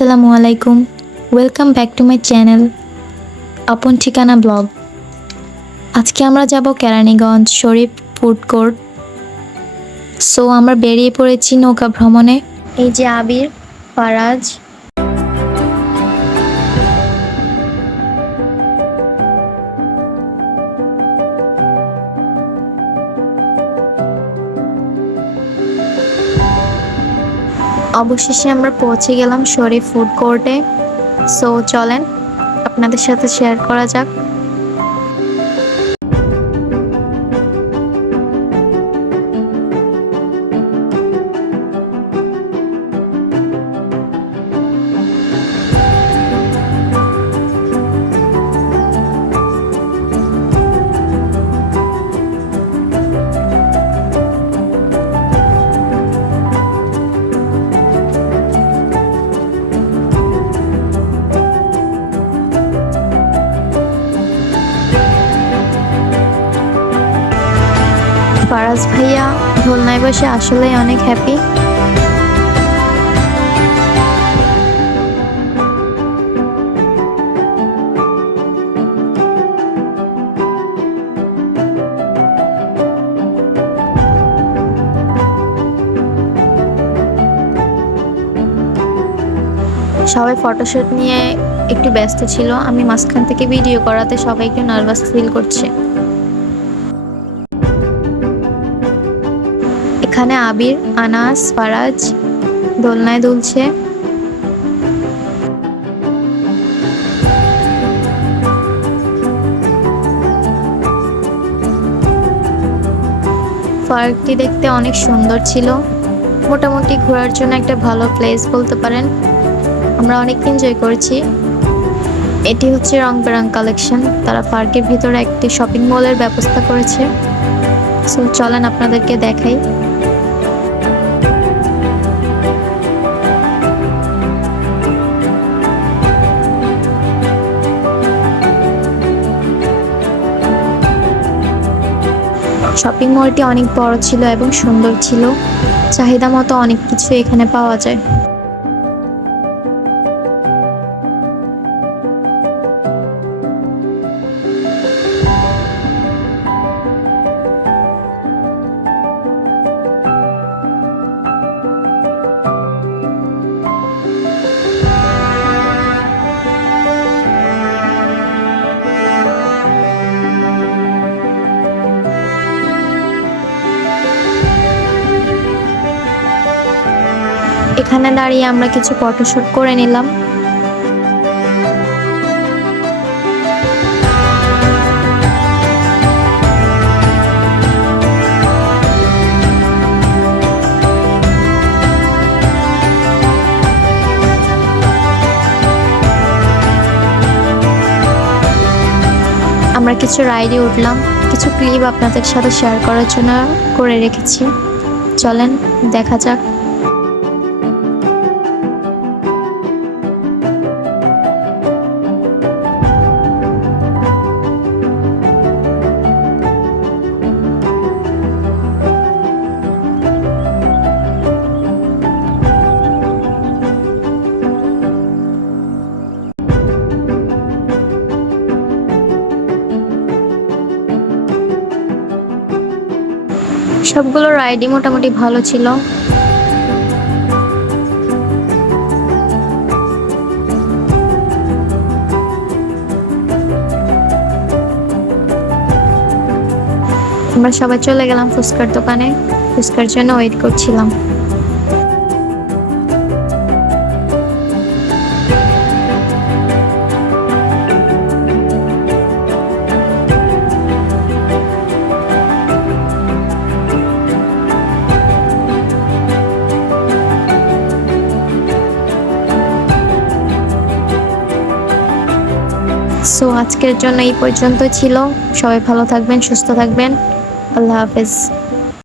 আসসালামু আলাইকুম, welcome back to my channel আপন ঠিকানা ব্লগ। আজকে আমরা যাব কেরানীগঞ্জ শরীফ ফুড কোর্ট। সো আমরা বেরিয়ে পড়েছি নৌকা ভ্রমণে। এই যে আবির, ফারাজ, অবশেষে আমরা পৌঁছে গেলাম শরীফ ফুড কোর্টে। সো চলেন আপনাদের সাথে শেয়ার করা যাক। ফারাজ ভাইয়া দোলনায় বসে আসলেই অনেক হ্যাপি। সবাই ফটোশুট নিয়ে একটু ব্যস্ত ছিল, আমি মাঝখান থেকে ভিডিও করাতে সবাই একটু নার্ভাস ফিল করছে। এখানে আবির, আনাস, ফারাজ দোলনায় দুলছে। পার্কটি দেখতে অনেক সুন্দর ছিল, মোটামুটি ঘোরার জন্য একটা ভালো প্লেস বলতে পারেন। আমরা অনেক এনজয় করেছি। এটি হচ্ছে রং বেরং কালেকশন, তারা পার্কের ভিতরে একটি শপিং মলের ব্যবস্থা করেছে। সো চলেন আপনাদেরকে দেখাই। শপিং মলটি অনেক বড় ছিল এবং সুন্দর ছিল, চাহিদা মতো অনেক কিছু এখানে পাওয়া যায়। এখানে দাঁড়িয়ে আমরা কিছু ফটোশুট করে নিলাম। আমরা কিছু রাইডে উঠলাম, কিছু ক্লিপ আপনাদের সাথে শেয়ার করার জন্য করে রেখেছি। চলেন দেখা যাক। সবগুলো রাইডই মোটামুটি ভালো ছিল। আমরা সবাই চলে গেলাম ফুচকার দোকানে, ফুচকার জন্য ওয়েট করছিলাম। সো আজকের জন্য এই পর্যন্ত ছিল। সবাই ভালো থাকবেন, সুস্থ থাকবেন। আল্লাহ হাফেজ।